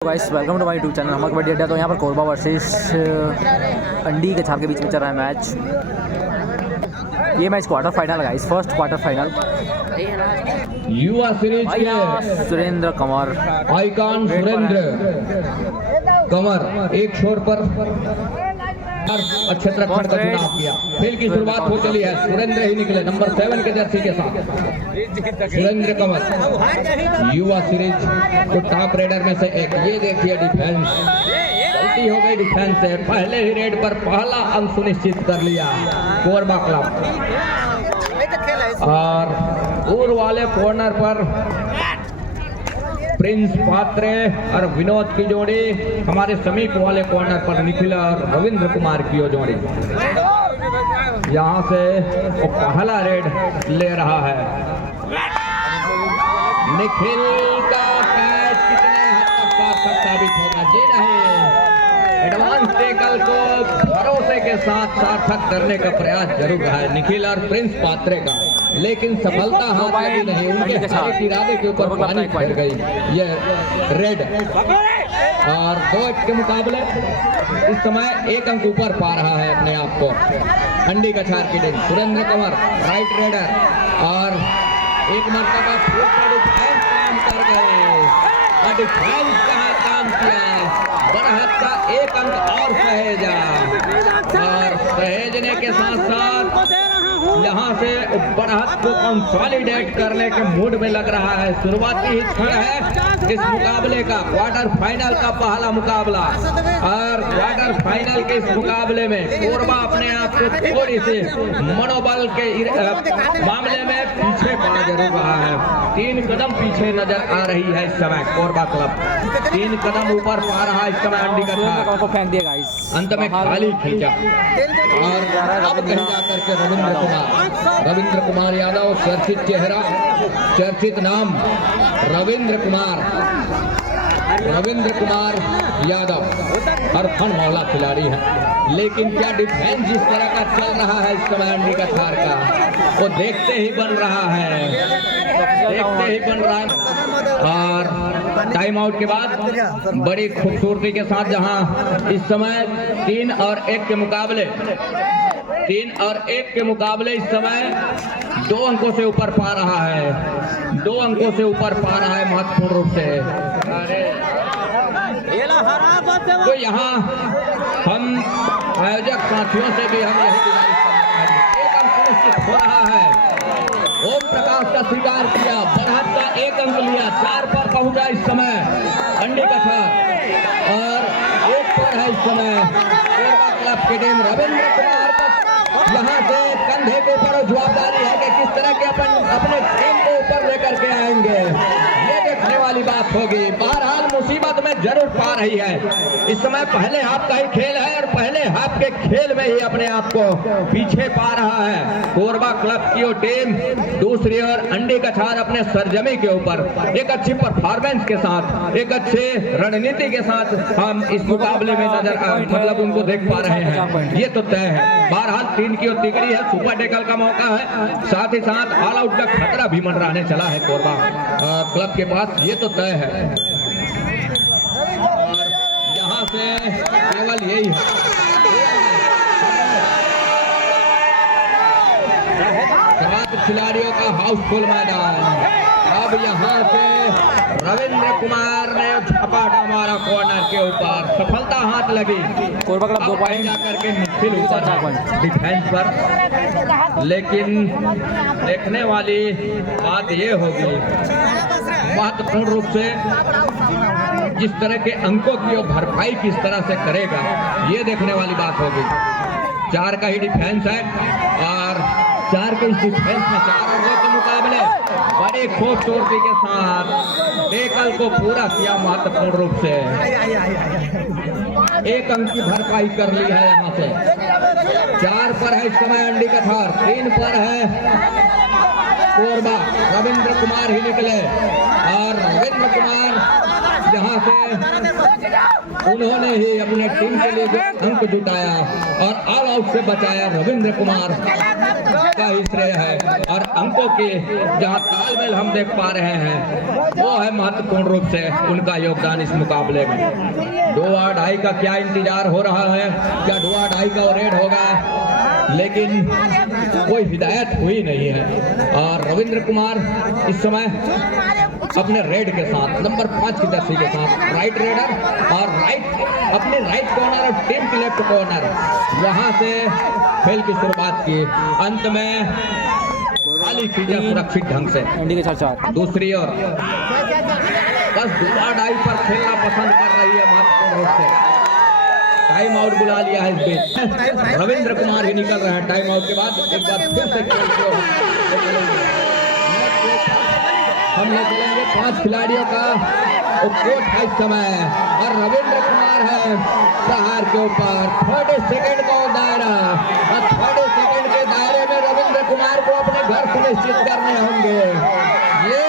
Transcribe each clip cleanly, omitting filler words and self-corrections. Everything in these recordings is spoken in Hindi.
Guys welcome to my YouTube channel हमारा कबड्डी अड्डा। तो यहाँ पर कोरबा वर्सेस अंडी के छाप के बीच में चल रहा है मैच। ये मैच क्वार्टर फाइनल है, इस फर्स्ट क्वार्टर फाइनल। युवा सीरीज के सुरेंद्र कंवर, आइकॉन सुरेंद्र कंवर एक छोर पर क्षेत्ररक्षण का चुनाव किया। खेल की शुरुआत हो चली है, सुरेंद्र ही निकले नंबर 7 के जर्सी के साथ। सुरेंद्र कंवर युवा सीरीज को टॉप रेडर में से एक। ये देखिए डिफेंस, गलती हो गई डिफेंस से। पहले ही रेड पर पहला अंक सुनिश्चित कर लिया कोरबा क्लब। और दूर वाले कॉर्नर पर प्रिंस पात्रे और विनोद की जोड़ी, हमारे समीप वाले कॉर्नर पर निखिल और रविंद्र कुमार की जोड़ी। यहाँ से वो पहला रेड ले रहा है। निखिल का कैच कितने हद तक सार्थक साबित होगा? जी नहीं, एडवांस टेकल को भरोसे के साथ सार्थक करने का प्रयास जरूर रहा है निखिल और प्रिंस पात्रे का, लेकिन सफलता हाथ लगी नहीं। उनके सारे इरादे के ऊपर पानी फट गई। ये रेड और 2 के मुकाबले इस समय 1 अंक ऊपर पा रहा है अपने आप को अंडी का छार की team. Surendra Kanwar right raider और एक मरतबा डिफेंस काम कर गए। और डिफेंस कहाँ काम किया? बरहत का 1 अंक और सहेजा। और सहेजने के साथ साथ यहाँ से बरहत को कंसोलिडेट करने के मूड में लग रहा है। शुरुआती ही क्षण है इस मुकाबले का, क्वार्टर फाइनल का पहला मुकाबला। और क्वार्टर फाइनल के इस मुकाबले में कोरबा अपने आप को थोड़ी सी मनोबल के मामले में पीछे पा जरूर रहा है। 3 कदम पीछे नजर आ रही है इस समय कोरबा क्लब। 3 कदम ऊपर पा रहा है इस समय अंडी का छाप। फेंक दिया गाइस, अंत में खाली खींचा। और अब कहीं जाकर के रविंद्र कुमार यादव, चर्चित चेहरा, चर्चित नाम रविंद्र कुमार यादव हर फन वाला खिलाड़ी है। लेकिन क्या डिफेंस जिस तरह का चल रहा है इस समय अंडी का छार का, वो देखते ही बन रहा है। और टाइम आउट के बाद बड़ी खूबसूरती के साथ जहां इस समय 3 और 1 के मुकाबले इस समय 2 अंकों से ऊपर पा रहा है। 2 अंकों से ऊपर पा रहा है महत्वपूर्ण रूप से। तो यहाँ हम आयोजक साथियों से भी हम यही गुजारिश करना चाहेंगे, 1 अंक सुनिश्चित हो रहा है। ओम प्रकाश का स्वीकार किया, बरहत का 1 अंक लिया, 4 पर पहुंचा इस समय अंडी का छाप। और 1 पर है इस समय कोरबा क्लब की टीम। रविंद्र कुमार का यहाँ से कंधे के ऊपर जवाबदारी है कि किस तरह के अपने टीम को ऊपर लेकर के आएंगे, ये देखने वाली बात होगी। बहरहाल मुसीबत में जरूर पा रही है इस समय। पहले हाफ का ही खेल है और पहले हाफ के खेल में ही अपने आप को पीछे पा रहा है कोरबा क्लब की वो टीम। दूसरी ओर अंडी का छार अपने सरजमी के ऊपर एक अच्छी परफॉर्मेंस के साथ, एक अच्छे रणनीति के साथ हम इस मुकाबले में मतलब उनको देख पा रहे हैं। ये तो तय है। बहरहाल 3 की ओर तिगड़ी है, सुपर टेकल का मौका है, साथ ही साथ ऑल आउट का खतरा भी मंडराने चला है कोरबा क्लब के पास। ये तो तय है। यहाँ से केवल यही है, खिलाड़ियों का हाउसफुल मैदान। अब यहाँ से रविंद्र कुमार ने झपाटा मारा कॉर्नर के ऊपर, सफलता हाथ लगी। कोरबा क्लब 2 पॉइंट जाकर के निखिल ऊपर डिफेंस पर। लेकिन देखने वाली बात ये होगी महत्वपूर्ण रूप से जिस तरह के अंकों की वो भरपाई किस तरह से करेगा, ये देखने वाली बात होगी। 4 का ही डिफेंस है और 4 के इस डिफेंस में 4 अंकों के मुकाबले बड़ी खूबसूरती के साथ टेकल को पूरा किया महत्वपूर्ण रूप से। 1 अंक की भरपाई कर ली है यहाँ से। 4 पर है इस समय अंडी का छार, 3 पर है कोरबा। रविंद्र कुमार ही निकले और रविंद्र कुमार यहाँ से उन्होंने ही अपने टीम के लिए जो अंक जुटाया और ऑल आउट से बचाया रविंद्र कुमार का ही श्रेय है। और अंकों के जहाँ तालमेल हम देख पा रहे हैं वो है महत्वपूर्ण रूप से उनका योगदान इस मुकाबले में। 2-2.5 का क्या इंतजार हो रहा है, क्या 2-2.5 का रेड होगा, लेकिन कोई हिदायत हुई नहीं है। और रविंद्र कुमार इस समय अपने रेड के साथ नंबर 5 की जर्सी के साथ राइट रेडर और अपने राइट कॉर्नर और टीम की लेफ्ट कॉर्नर वहां से खेल की शुरुआत की। अंत में खाली खींचा सुरक्षित ढंग से एंडी के 4-4। दूसरी ओर बस 2-2.5 पर खेलना पसंद कर रही है महत्वपूर्ण रूप से। टाइम आउट बुला लिया है इस बीच, रविंद्र कुमार ही निकल रहे हैं टाइम आउट के बाद। एक बार फिर से हम ले चलेंगे 5 खिलाड़ियों का कोच है इस समय और रविंद्र कुमार है प्रहार के ऊपर। 30 सेकंड का दायरा और 30 सेकंड के दायरे में रविंद्र कुमार को अपने घर सुनिश्चित करने होंगे। ये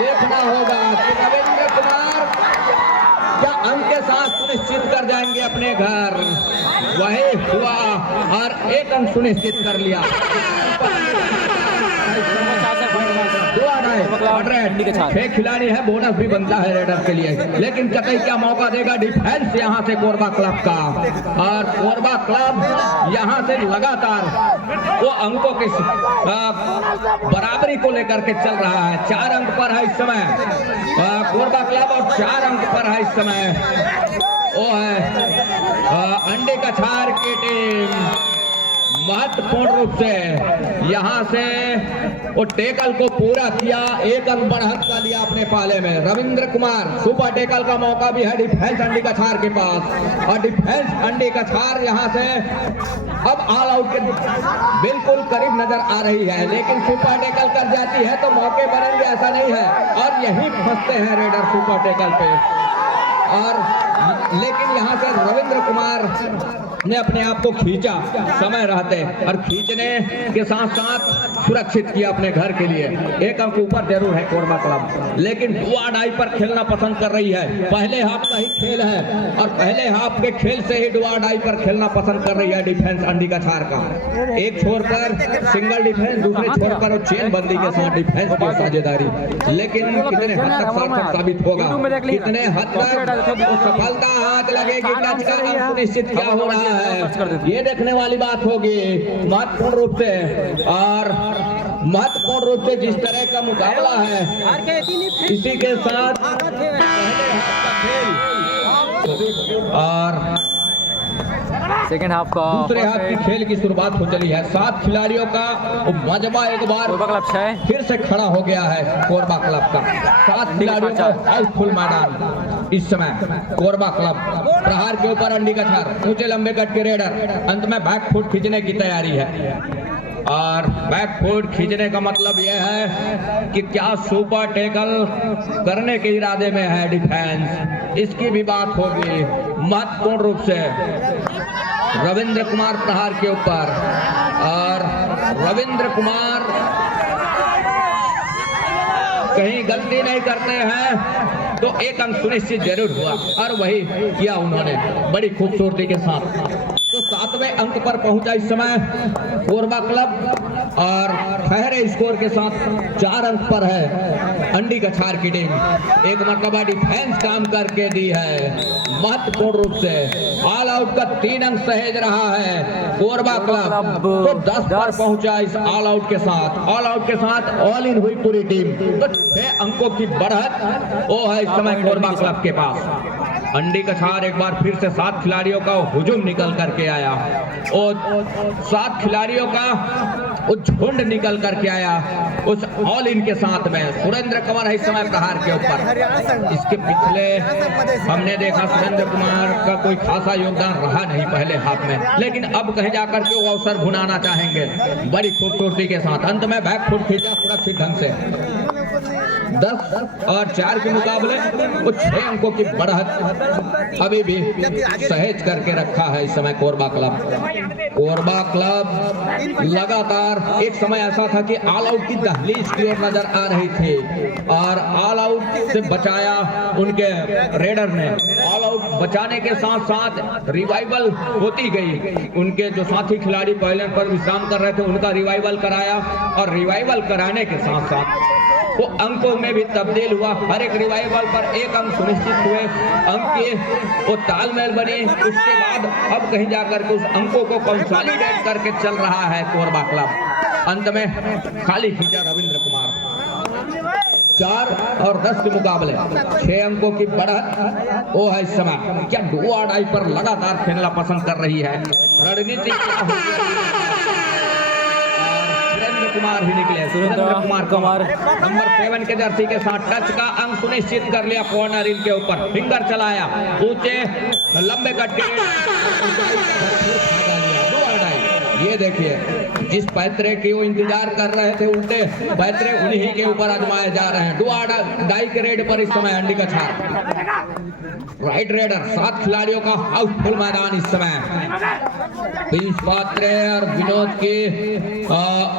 देखना होगा कि रविंद्र कुमार क्या अंक के साथ सुनिश्चित कर जाएंगे अपने घर। वही हुआ और एक अंक सुनिश्चित कर लिया। एक खिलाड़ी है, बोनस भी बनता है रेडर के लिए, लेकिन कतई क्या मौका देगा डिफेंस यहाँ से कोरबा क्लब का। और कोरबा क्लब यहाँ से लगातार वो अंकों की बराबरी को लेकर के चल रहा है। 4 अंक पर है इस समय कोरबा क्लब और 4 अंक पर है इस समय वो है अंडे कछार की टीम। महत्वपूर्ण रूप से यहाँ से वो टेकल को पूरा किया, एक अंक बढ़त का लिया अपने पाले में रविंद्र कुमार। सुपर टेकल का मौका भी है डिफेंस अंडी कछार के पास और डिफेंस अंडी कछार यहाँ से अब ऑल आउट के बिल्कुल करीब नजर आ रही है, लेकिन सुपर टेकल कर जाती है तो मौके बनेंगे ऐसा नहीं है और यही फंसते हैं रेडर सुपर टेकल पे। और लेकिन यहाँ से रविंद्र कुमार ने अपने आप को खींचा समय रहते और खींचने के साथ साथ सुरक्षित किया अपने घर के लिए। एक अंक ऊपर जरूर है कोरबा क्लब, लेकिन 2-2.5 पर खेलना पसंद कर रही है। पहले हाफ का ही खेल है और पहले हाफ के खेल से ही 2-2.5 पर खेलना पसंद कर रही है डिफेंस अंडी कछार का। एक छोर पर सिंगल डिफेंस, दूसरे छोर पर चेन बंदी के साथ डिफेंस की साझेदारी। लेकिन कितने हद तक सार्थक साबित होगा, कितने हद तक सफलता हाथ लगेगी, टच का अंक सुनिश्चित क्या हो रहा है, ये देखने वाली बात होगी महत्वपूर्ण रूप से। और महत्वपूर्ण रूप से जिस तरह का मुकाबला है इसी के साथ और सेकेंड हाफ का दूसरे हाफ की खेल की शुरुआत हो चली है। 7 खिलाड़ियों का मजबा एक बार कोरबा क्लब फिर से खड़ा हो गया है कोरबा क्लब का। 7 खिलाड़ियों का हाउसफुल मैदान इस समय कोरबा क्लब। प्रहार के ऊपर अंडी कछार, ऊंचे लंबे कट के रेडर, अंत में बैक फुट खींचने की तैयारी है। और बैक फुट खींचने का मतलब यह है कि क्या सुपर टेकल करने के इरादे में है डिफेंस, इसकी भी बात होगी महत्वपूर्ण रूप से। रविंद्र कुमार प्रहार के ऊपर और रविंद्र कुमार कहीं गलती नहीं करते हैं तो एक अंक सुनिश्चित जरूर हुआ और वही किया उन्होंने बड़ी खूबसूरती के साथ। तो 7वें अंक पर पहुंचा इस समय कोरबा क्लब और ठहरे स्कोर के साथ 4 अंक पर है अंडी कछार की टीम। एक मरतबा डिफेंस काम करके दी है महत्वपूर्ण रूप से। ऑल आउट का 3 अंक सहेज रहा है कोरबा क्लब, तो 10 पर पहुंचा इस ऑल आउट के साथ। ऑल आउट के साथ ऑल इन हुई पूरी टीम, तो 6 अंकों की बढ़त वो है इस समय कोरबा क्लब के पास। अंडी कछार एक बार फिर से 7 खिलाड़ियों का हुजूम निकल करके आया और 7 खिलाड़ियों का झुंड निकल करके आया उस ऑल इन के साथ में। सुरेंद्र कंवर है इस समय प्रहार के ऊपर। इसके पिछले हमने देखा सुरेंद्र कुमार का कोई खासा योगदान रहा नहीं पहले हाफ में, लेकिन अब कहीं जाकर के वो अवसर भुनाना चाहेंगे बड़ी खूबसूरती के साथ। अंत में बैक फुट खींचा सुरक्षित ढंग से। 10 और 4 के मुकाबले वो 6 अंकों की बढ़त अभी भी सहेज करके रखा है इस समय कोरबा क्लब। कोरबा क्लब लगातार एक समय ऐसा था कि ऑल आउट की दहलीज की ओर नजर आ रही थी और ऑल आउट से बचाया उनके रेडर ने। ऑल आउट बचाने के साथ साथ रिवाइवल होती गई। उनके जो साथी खिलाड़ी पहले पर विश्राम कर रहे थे उनका रिवाइवल कराया और रिवाइवल कराने के साथ साथ वो अंकों में भी तब्दील हुआ। हर एक रिवाइवल पर 1 अंक सुनिश्चित हुए। अंक के वो तालमेल बनी। उसके बाद अब कहीं जाकर के उस अंकों को कंसोलिडेट करके चल रहा है कोरबा क्लब। अंत में खाली खींचा रविंद्र कुमार। 4 और 10 के मुकाबले 6 अंकों की बढ़त वो है इस समय। क्या डू और डाई पर लगातार खेलना पसंद कर रही है। रणनीति क्या होगी। सुरेंद्र कुमार ही निकले। सुरेंद्र कुमार नंबर 7 के जर्सी के साथ टच का अंक सुनिश्चित कर लिया। कॉर्नर इनके ऊपर फिंगर चलाया ऊंचे लंबे कट के ये देखिए जिस पैतरे की वो इंतजार कर रहे थे उल्टे पैतरे उन्हीं के ऊपर आजमाए जा रहे हैं। डू डाई के रेड पर इस समय अंडी का छाप। राइट रेडर 7 खिलाड़ियों का हाउसफुल मैदान इस समय। 20 पात्रे और विनोद के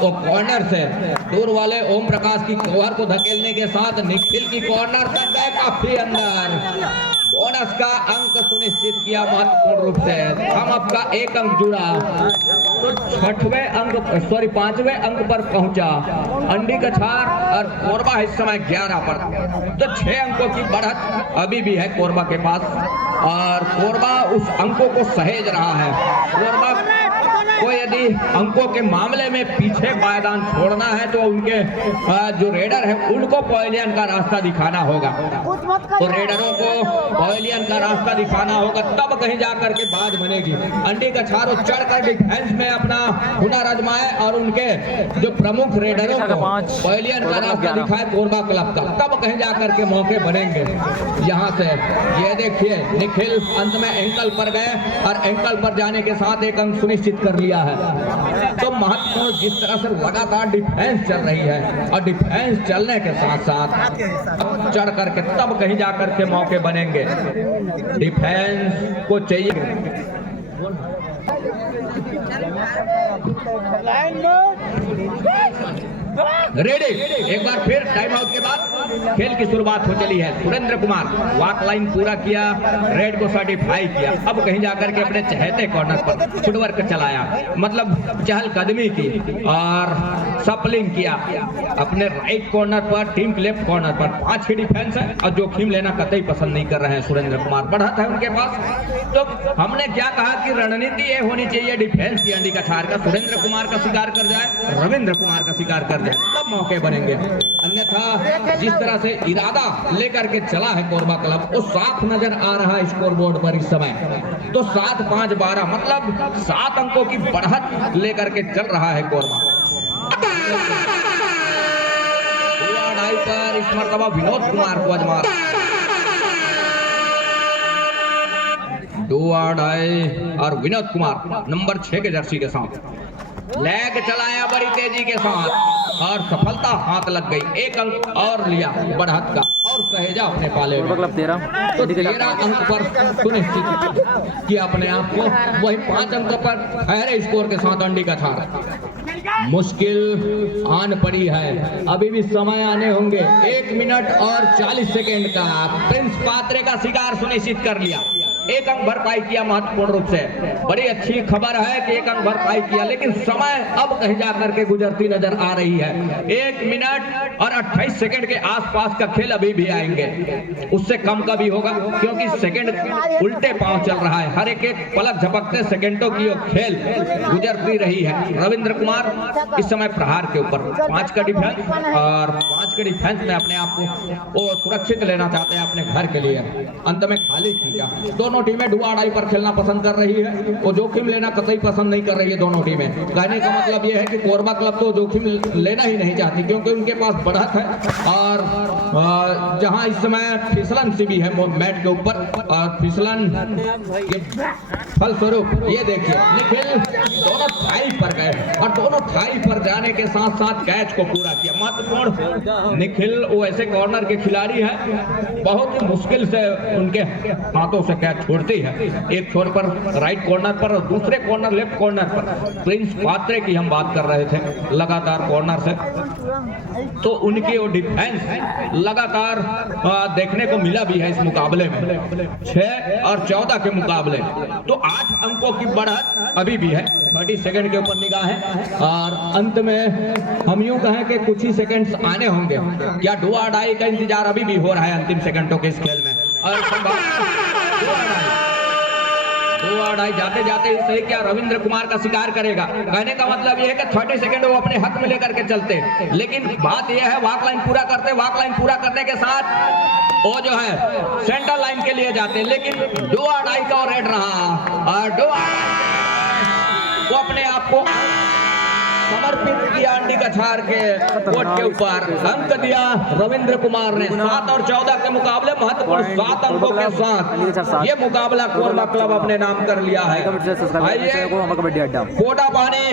वो कॉर्नर से दूर वाले ओम प्रकाश की कवर को धकेलने के साथ निखिल की कॉर्नर तक गए काफी अंदर। बोनस का अंक सुनिश्चित किया महत्वपूर्ण रूप से। हम आपका 1 अंक जुड़ा। 5वें अंक पर पहुंचा अंडी कछार और कोरबा इस समय 11 पर। तो 6 अंकों की बढ़त अभी भी है कोरबा के पास और कोरबा उस अंकों को सहेज रहा है। कोरबा को यदि अंकों के मामले में पीछे पायदान छोड़ना है तो उनके जो रेडर है उनको पवेलियन का रास्ता दिखाना होगा। तो रेडरों को पवेलियन का रास्ता दिखाना होगा तब कहीं जाकर के बात बनेगी। अंडी का छारो चढ़कर डिफेंस में अपना हुनर आजमाए और उनके जो प्रमुख रेडरों को पवेलियन का रास्ता दिखाए कोरबा क्लब का, तब कहीं जाकर के मौके बनेंगे। यहाँ से ये देखिए निखिल अंत में एंकल पर गए और एंकल पर जाने के साथ 1 अंक सुनिश्चित कर लिया है। तो महत्वपूर्ण जिस तरह से लगातार डिफेंस चल रही है और डिफेंस चलने के साथ साथ चढ़ करके तब कहीं जाकर के मौके बनेंगे। डिफेंस को चाहिए रेडी। एक बार फिर टाइम आउट के बाद खेल की शुरुआत हो चली है। सुरेंद्र कुमार वॉक लाइन पूरा किया, रेड को सर्टिफाई किया। अब कहीं जाकर के अपने चहेते कॉर्नर पर फुटवर्क चलाया, मतलब चहलकदमी की और सपलिंग किया अपने राइट कॉर्नर पर, टीम के लेफ्ट कॉर्नर पर। 5 की डिफेंस है और जोखिम लेना कतई पसंद नहीं कर रहे हैं सुरेंद्र कुमार। बढ़त है उनके पास। तो हमने क्या कहा कि रणनीति ये होनी चाहिए डिफेंस की अंडी कछार का। सुरेंद्र कुमार का शिकार कर जाए, रविंद्र कुमार का शिकार कर जाए, तब मौके बनेंगे। अन्यथा जिस तरह से इरादा लेकर के चला है कोरबा क्लब वो साफ नजर आ रहा है स्कोर बोर्ड पर इस समय। तो 7-5-12 मतलब 7 अंकों की बढ़त लेकर के चल रहा है कोरबा। पर इस मर्तबा विनोद कुमार को आजमा और विनोद कुमार नंबर 6 के जर्सी के साथ लेग चलाया बड़ी तेजी के साथ और सफलता हाथ लग गई। 1 अंक और लिया बढ़त का और सहेजा अपने पाले में। तो 13 अंक पर सुनिश्चित किया अपने आप को। वही 5 अंक पर ठहरे स्कोर के साथ अंडी का छार। मुश्किल आन पड़ी है, अभी भी समय आने होंगे। 1 मिनट और 40 सेकेंड का प्रिंस पात्रे का शिकार सुनिश्चित कर लिया। 1 अंक भरपाई किया महत्वपूर्ण रूप से। बड़ी अच्छी खबर है कि 1 अंक भरपाई किया, लेकिन समय अब कहीं जाकर के गुजरती नजर आ रही है। 1 मिनट और 28 सेकंड के आसपास का खेल अभी भी आएंगे, उससे कम का भी होगा क्योंकि सेकंड उल्टे पांव चल रहा है। हर एक पलक झपकते सेकंडों की खेल गुजरती रही है। रविंद्र कुमार इस समय प्रहार के ऊपर 5 का डिफेंस और 5 के डिफेंस में अपने आप को वो सुरक्षित लेना चाहते हैं अपने घर के लिए। अंत में खाली खींचा। दोनों टीमें डुआड़ाई पर खेलना पसंद कर रही है, वो जोखिम लेना कतई पसंद नहीं कर रही है दोनों टीमें। कहने का मतलब ये है कि कोरबा क्लब तो जोखिम लेना ही नहीं चाहती क्योंकि उनके पास बढ़त है और जहां इस समय फिसलन सी भी है मैट के ऊपर और फिसलन फलस्वरूप ये देखिए निखिल दोनों ठाई पर गए और दोनों ठाई पर जाने के साथ साथ कैच को पूरा किया। महत्वपूर्ण निखिल वो ऐसे कॉर्नर के खिलाड़ी हैं, बहुत ही मुश्किल से उनके हाथों से कैच छोड़ती है। एक छोर पर राइट कॉर्नर पर और दूसरे कॉर्नर लेफ्ट कॉर्नर पर प्रिंस पात्रे की हम बात कर रहे थे, लगातार कॉर्नर से तो उनकी वो डिफेंस लगातार देखने को मिला भी है इस मुकाबले में। 6 और 14 के मुकाबले तो 8 अंकों की बढ़त अभी भी है। 30 सेकंड के ऊपर निगाह है और अंत में हम यूं कहें कि कुछ ही सेकंड्स आने होंगे। क्या डू और डाई का इंतजार अभी भी हो रहा है अंतिम सेकंडों के इस खेल में? और दो और ढाई जाते जाते ही सही क्या रविंद्र कुमार का शिकार करेगा। कहने का मतलब यह है कि 30 सेकंड वो अपने हाथ में लेकर के चलते, लेकिन बात यह है वॉक लाइन पूरा करते, वॉक लाइन पूरा करने के साथ वो जो है सेंटर लाइन के लिए जाते, लेकिन डू और डाई का रेड रहा और डू वो अपने आप को समर्पित किया अंडी कछार के कोट के ऊपर। अंक दिया रविंद्र कुमार ने। 7 और 14 के मुकाबले महत्वपूर्ण 7 अंकों के साथ ये मुकाबला कोरबा क्लब अपने नाम कर लिया है। कमेंट से सब्सक्राइब करें को हम कबड्डी अड्डा। कोटा पानी